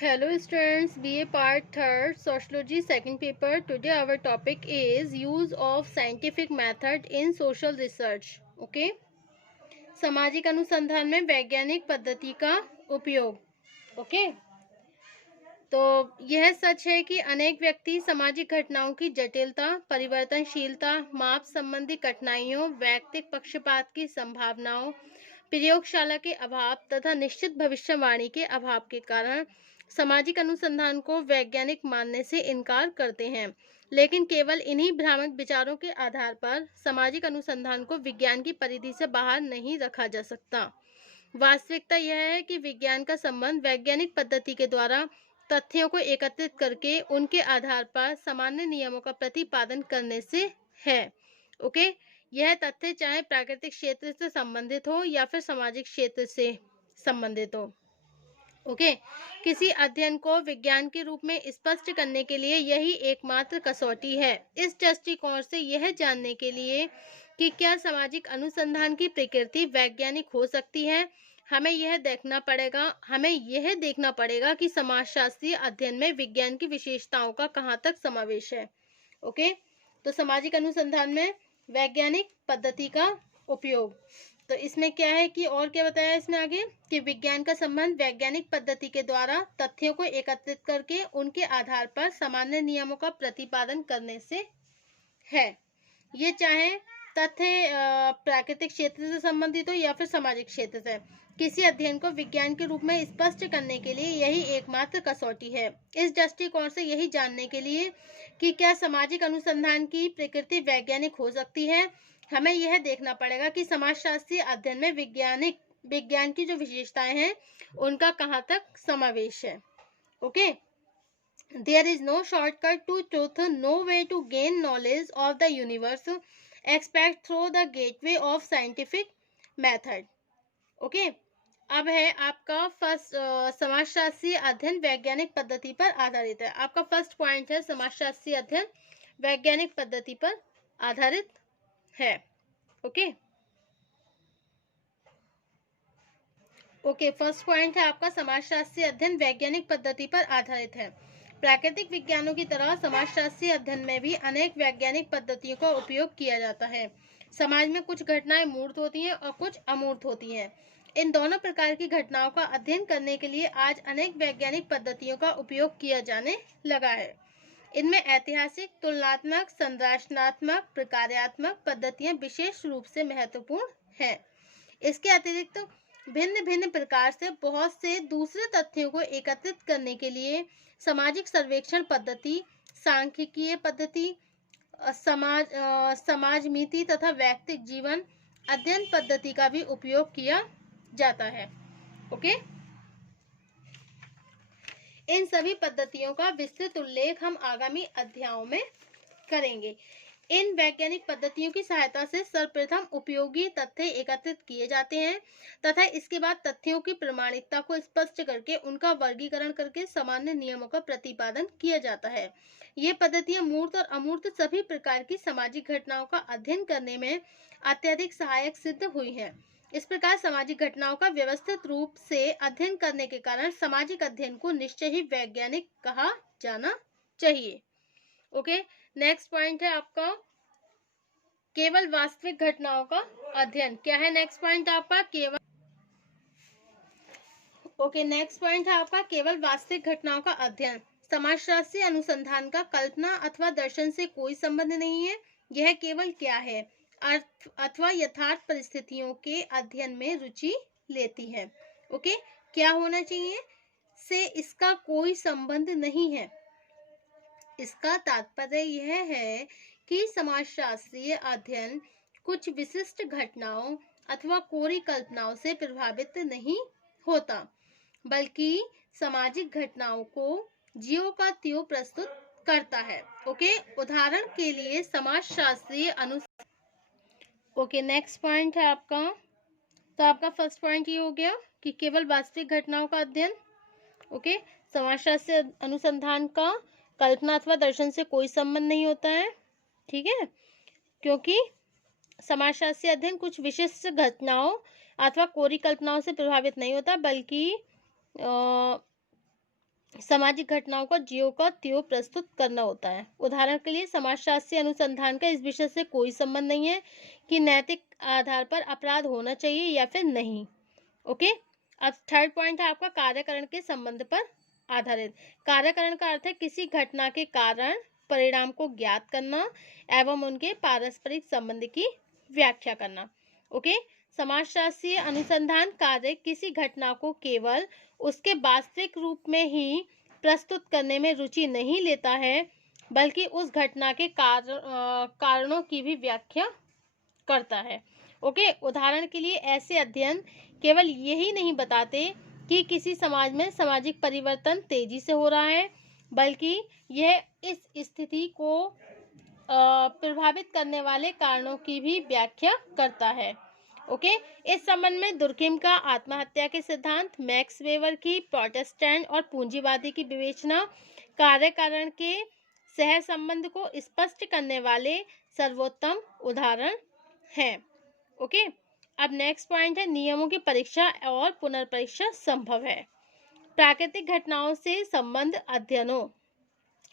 Hello students, BA part 3rd Sociology second paper. Today our topic is use of scientific method in social research. Okay, सामाजिक अनुसंधान में वैज्ञानिक पद्धति का उपयोग. Okay, तो यह सच है कि अनेक व्यक्ति सामाजिक घटनाओं की जटिलता, परिवर्तनशीलता, माप संबंधी कठिनाइयों, वैयक्तिक पक्षपात की संभावनाओं, प्रयोगशाला के अभाव तथा निश्चित भविष्यवाणी के अभाव के कारण सामाजिक अनुसंधान को वैज्ञानिक मानने से इनकार करते हैं, लेकिन केवल इन्हीं भ्रामक विचारों के आधार पर सामाजिक अनुसंधान को विज्ञान की परिधि से बाहर नहीं रखा जा सकता. वास्तविकता यह है कि विज्ञान का संबंध वैज्ञानिक पद्धति के द्वारा तथ्यों को एकत्रित करके उनके आधार पर सामान्य नियमों का प्रतिपादन करने से है. ओके, यह तथ्य चाहे प्राकृतिक क्षेत्र से संबंधित हो या फिर सामाजिक क्षेत्र से संबंधित हो. ओके, किसी अध्ययन को विज्ञान के रूप में स्पष्ट करने के लिए यही एकमात्र कसौटी है. इस दृष्टिकोण से यह जानने के लिए कि क्या सामाजिक अनुसंधान की प्रकृति वैज्ञानिक हो सकती है, हमें यह देखना पड़ेगा कि समाजशास्त्रीय अध्ययन में विज्ञान की विशेषताओं का कहाँ तक समावेश है. ओके, तो सामाजिक अनुसंधान में वैज्ञानिक पद्धति का उपयोग, तो इसमें क्या है कि और क्या बताया इसमें आगे कि विज्ञान का संबंध वैज्ञानिक पद्धति के द्वारा तथ्यों को एकत्रित करके उनके आधार पर सामान्य नियमों का प्रतिपादन करने से है. ये चाहे तथ्य प्राकृतिक क्षेत्र से संबंधित हो या फिर सामाजिक क्षेत्र से, किसी अध्ययन को विज्ञान के रूप में स्पष्ट करने के लिए यही एकमात्र कसौटी है. इस दृष्टिकोण से यही जानने के लिए कि क्या सामाजिक अनुसंधान की प्रकृति वैज्ञानिक हो सकती है, हमें यह देखना पड़ेगा कि समाजशास्त्रीय अध्ययन में विज्ञान की जो विशेषताएं हैं उनका कहाँ तक समावेश है. Okay, there is no shortcut to truth, no way to gain knowledge of the universe except through the gateway of scientific method. Okay, अब है आपका फर्स्ट समाजशास्त्रीय अध्ययन वैज्ञानिक पद्धति पर आधारित है. आपका फर्स्ट पॉइंट है समाजशास्त्रीय अध्ययन वैज्ञानिक पद्धति पर आधारित है. ओके, फर्स्ट पॉइंट है आपका समाजशास्त्रीय अध्ययन वैज्ञानिक पद्धति पर आधारित है. प्राकृतिक विज्ञानों की तरह समाजशास्त्रीय अध्ययन में भी अनेक वैज्ञानिक पद्धतियों का उपयोग किया जाता है. समाज में कुछ घटनाएं मूर्त होती हैं और कुछ अमूर्त होती हैं. इन दोनों प्रकार की घटनाओं का अध्ययन करने के लिए आज अनेक वैज्ञानिक पद्धतियों का उपयोग किया जाने लगा है. इनमें ऐतिहासिक, तुलनात्मक, संरचनात्मक, प्रकार्यात्मक पद्धतियां विशेष रूप से महत्वपूर्ण हैं. इसके अतिरिक्त भिन्न भिन्न प्रकार से बहुत से दूसरे तथ्यों को एकत्रित करने के लिए सामाजिक सर्वेक्षण पद्धति, सांख्यिकीय पद्धति, समाजमिति तथा वैयक्तिक जीवन अध्ययन पद्धति का भी उपयोग किया जाता है. ओके, इन सभी पद्धतियों का विस्तृत उल्लेख हम आगामी अध्यायों में करेंगे. इन वैज्ञानिक पद्धतियों की सहायता से सर्वप्रथम उपयोगी तथ्य एकत्रित किए जाते हैं तथा इसके बाद तथ्यों की प्रामाणिकता को स्पष्ट करके उनका वर्गीकरण करके सामान्य नियमों का प्रतिपादन किया जाता है. ये पद्धतियां मूर्त और अमूर्त सभी प्रकार की सामाजिक घटनाओं का अध्ययन करने में अत्यधिक सहायक सिद्ध हुई हैं. इस प्रकार सामाजिक घटनाओं का व्यवस्थित रूप से अध्ययन करने के कारण सामाजिक अध्ययन को निश्चय ही वैज्ञानिक कहा जाना चाहिए. ओके, नेक्स्ट पॉइंट है आपका केवल वास्तविक घटनाओं का अध्ययन. क्या है नेक्स्ट पॉइंट आपका? नेक्स्ट पॉइंट है आपका केवल वास्तविक घटनाओं का अध्ययन. समाजशास्त्रीय अनुसंधान का कल्पना अथवा दर्शन से कोई संबंध नहीं है. यह केवल क्या है, अर्थ अथवा यथार्थ परिस्थितियों के अध्ययन में रुचि लेती है. ओके, क्या होना चाहिए से इसका कोई संबंध नहीं है. इसका तात्पर्य यह है कि समाजशास्त्रीय अध्ययन कुछ विशिष्ट घटनाओं अथवा कोरी कल्पनाओं से प्रभावित नहीं होता, बल्कि सामाजिक घटनाओं को ज्यों का त्यों प्रस्तुत करता है. ओके, उदाहरण के लिए समाजशास्त्रीय ओके, नेक्स्ट पॉइंट है आपका, तो आपका फर्स्ट पॉइंट ये हो गया कि केवल वास्तविक घटनाओं का अध्ययन. ओके, समाजशास्त्रीय अनुसंधान का कल्पना अथवा दर्शन से कोई संबंध नहीं होता है. ठीक है, क्योंकि समाजशास्त्रीय अध्ययन कुछ विशिष्ट घटनाओं अथवा कोरी कल्पनाओं से प्रभावित नहीं होता, बल्कि सामाजिक घटनाओं को ज्यों का त्यों प्रस्तुत करना होता है। उदाहरण के लिए समाजशास्त्रीय अनुसंधान का इस विषय से कोई संबंध नहीं है कि नैतिक आधार पर अपराध होना चाहिए या फिर नहीं। ओके, अब थर्ड पॉइंट है आपका कार्यकरण के संबंध पर आधारित। कार्यकरण का अर्थ है किसी घटना के कारण परिणाम को ज्ञात करना एवं उनके पारस्परिक संबंध की व्याख्या करना। ओके, समाजशास्त्रीय अनुसंधान कार्य किसी घटना को केवल उसके वास्तविक रूप में ही प्रस्तुत करने में रुचि नहीं लेता है, बल्कि उस घटना के कारणों की भी व्याख्या करता है। ओके, उदाहरण के लिए ऐसे अध्ययन केवल यही नहीं बताते कि किसी समाज में सामाजिक परिवर्तन तेजी से हो रहा है, बल्कि यह इस स्थिति को प्रभावित करने वाले कारणों की भी व्याख्या करता है। ओके, इस संबंध में दुर्किम का आत्महत्या के सिद्धांत, मैक्स वेबर की प्रोटेस्टेंट और पूंजीवादी की विवेचना कार्य कारण के सह संबंध को स्पष्ट करने वाले सर्वोत्तम उदाहरण हैं। ओके, अब नेक्स्ट पॉइंट है नियमों की परीक्षा और पुनर्परीक्षा संभव है। प्राकृतिक घटनाओं से संबंध अध्ययनों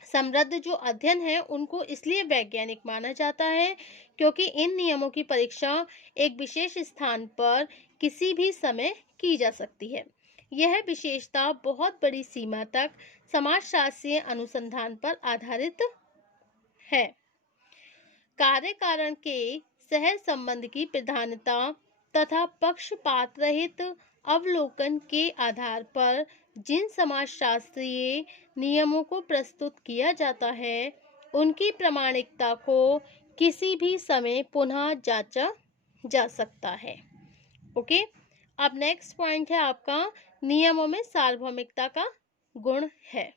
समृद्ध जो अध्ययन है उनको इसलिए वैज्ञानिक माना जाता है क्योंकि इन नियमों की परीक्षा एक विशेष स्थान पर किसी भी समय की जा सकती है। यह विशेषता बहुत बड़ी सीमा तक समाजशास्त्रीय अनुसंधान पर आधारित है। कार्य कारण के सह संबंध की प्रधानता तथा पक्षपात रहित अवलोकन के आधार पर जिन समाजशास्त्रीय नियमों को प्रस्तुत किया जाता है उनकी प्रामाणिकता को किसी भी समय पुनः जांचा जा सकता है। ओके, अब नेक्स्ट पॉइंट है आपका नियमों में सार्वभौमिकता का गुण है।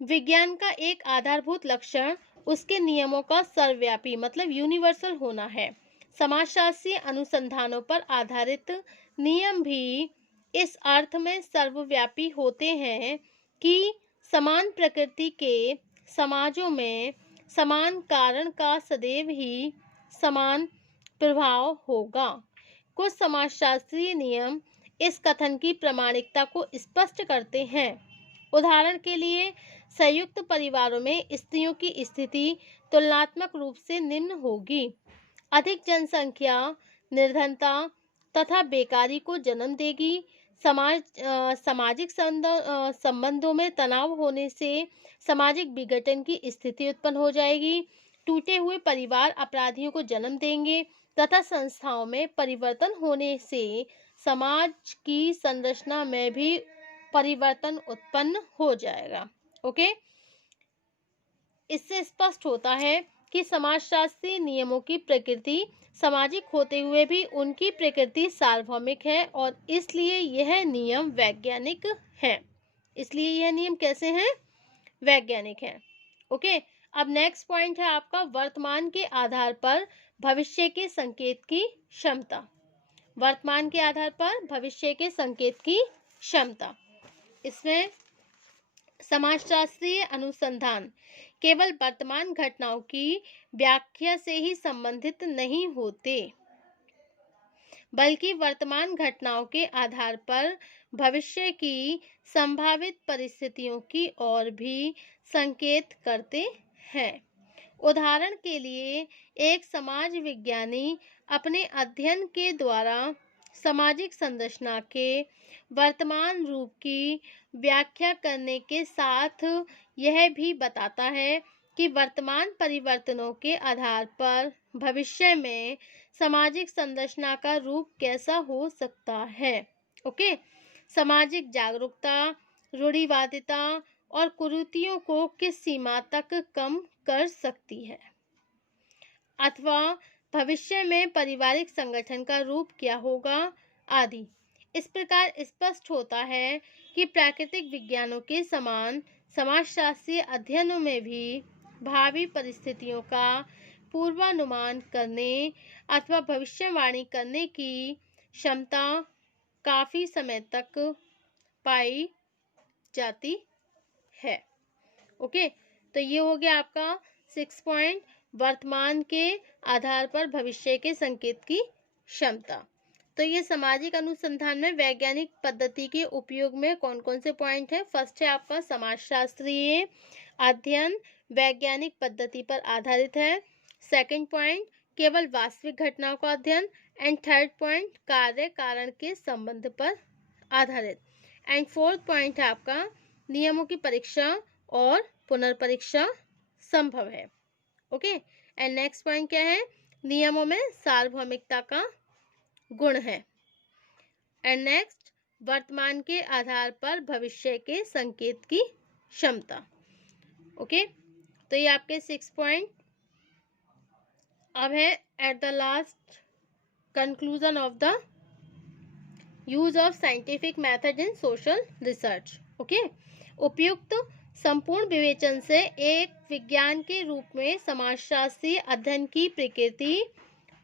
विज्ञान का एक आधारभूत लक्षण उसके नियमों का सर्वव्यापी मतलब यूनिवर्सल होना है। समाजशास्त्रीय अनुसंधानों पर आधारित नियम भी इस अर्थ में सर्वव्यापी होते हैं कि समान प्रकृति के समाजों में समान कारण का सदैव ही समान प्रभाव होगा। कुछ समाजशास्त्रीय नियम इस कथन की प्रामाणिकता को स्पष्ट करते हैं। उदाहरण के लिए संयुक्त परिवारों में स्त्रियों की स्थिति तुलनात्मक रूप से निम्न होगी। अधिक जनसंख्या निर्धनता तथा बेकारी को जन्म देगी। सामाजिक संबंधों में तनाव होने से सामाजिक विघटन की स्थिति उत्पन्न हो जाएगी। टूटे हुए परिवार अपराधियों को जन्म देंगे तथा संस्थाओं में परिवर्तन होने से समाज की संरचना में भी परिवर्तन उत्पन्न हो जाएगा। ओके, इससे स्पष्ट होता है कि समाजशास्त्रीय नियमों की प्रकृति सामाजिक होते हुए भी उनकी प्रकृति सार्वभौमिक है और इसलिए यह नियम वैज्ञानिक है। इसलिए यह नियम कैसे हैं? वैज्ञानिक हैं। ओके, अब नेक्स्ट पॉइंट है आपका वर्तमान के आधार पर भविष्य के संकेत की क्षमता। वर्तमान के आधार पर भविष्य के संकेत की क्षमता। इसमें समाजशास्त्रीय अनुसंधान केवल वर्तमान घटनाओं की व्याख्या से ही संबंधित नहीं होते, बल्कि वर्तमान घटनाओं के आधार पर भविष्य की संभावित परिस्थितियों की ओर भी संकेत करते हैं। उदाहरण के लिए एक समाज विज्ञानी अपने अध्ययन के द्वारा सामाजिक संरचना के वर्तमान रूप की व्याख्या करने के साथ यह भी बताता है कि वर्तमान परिवर्तनों के आधार पर भविष्य में सामाजिक संरचना का रूप कैसा हो सकता है। ओके, सामाजिक जागरूकता, रूढ़िवादिता और कुरीतियों को किस सीमा तक कम कर सकती है अथवा भविष्य में पारिवारिक संगठन का रूप क्या होगा आदि। इस प्रकार स्पष्ट होता है कि प्राकृतिक विज्ञानों के समान समाजशास्त्रीय अध्ययनों में भी भावी परिस्थितियों का पूर्वानुमान करने अथवा भविष्यवाणी करने की क्षमता काफी समय तक पाई जाती है। ओके, तो ये हो गया आपका 6 पॉइंट वर्तमान के आधार पर भविष्य के संकेत की क्षमता। तो ये सामाजिक अनुसंधान में वैज्ञानिक पद्धति के उपयोग में कौन कौन से पॉइंट है। फर्स्ट है आपका समाजशास्त्रीय अध्ययन वैज्ञानिक पद्धति पर आधारित है। सेकंड पॉइंट केवल वास्तविक घटनाओं का अध्ययन। एंड थर्ड पॉइंट कार्य कारण के संबंध पर आधारित। एंड फोर्थ पॉइंट है आपका नियमों की परीक्षा और पुनर्परीक्षा संभव है। ओके। एंड नेक्स्ट पॉइंट क्या है, नियमों में सार्वभौमिकता का गुण है। एंड नेक्स्ट वर्तमान के आधार पर भविष्य के संकेत की क्षमता। ओके, तो ये आपके 6 पॉइंट। अब है at the last conclusion of the use of scientific method in social research. Okay, उपयुक्त संपूर्ण विवेचन से एक विज्ञान के रूप में समाजशास्त्रीय अध्ययन की प्रकृति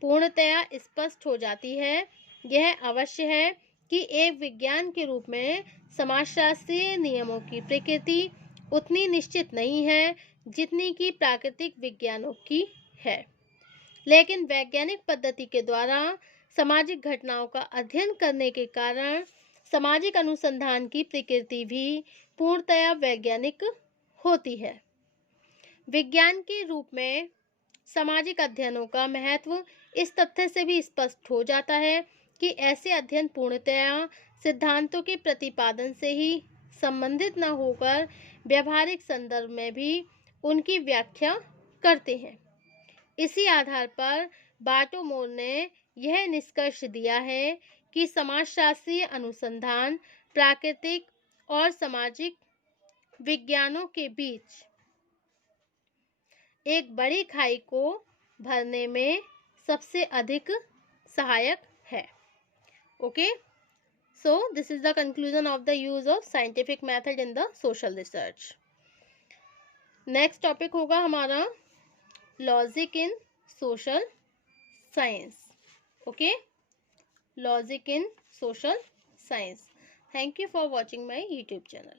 पूर्णतया स्पष्ट हो जाती है। यह अवश्य है कि एक विज्ञान के रूप में समाजशास्त्रीय नियमों की प्रकृति उतनी निश्चित नहीं है जितनी कि प्राकृतिक विज्ञानों की है, लेकिन वैज्ञानिक पद्धति के द्वारा सामाजिक घटनाओं का अध्ययन करने के कारण सामाजिक अनुसंधान की प्रकृति भी पूर्णतया वैज्ञानिक होती है। विज्ञान के रूप में सामाजिक अध्ययनों का महत्व इस तथ्य से भी स्पष्ट हो जाता है कि ऐसे अध्ययन पूर्णतया सिद्धांतों के प्रतिपादन से ही संबंधित न होकर व्यवहारिक संदर्भ में भी उनकी व्याख्या करते हैं। इसी आधार पर बार्टोमोर ने यह निष्कर्ष दिया है कि समाजशास्त्रीय अनुसंधान प्राकृतिक और सामाजिक विज्ञानों के बीच एक बड़ी खाई को भरने में सबसे अधिक सहायक है। Okay, so this is the conclusion of the use of scientific method in the social research. Next topic होगा हमारा logic in social science. Okay, logic in social science. Thank you for watching my YouTube channel.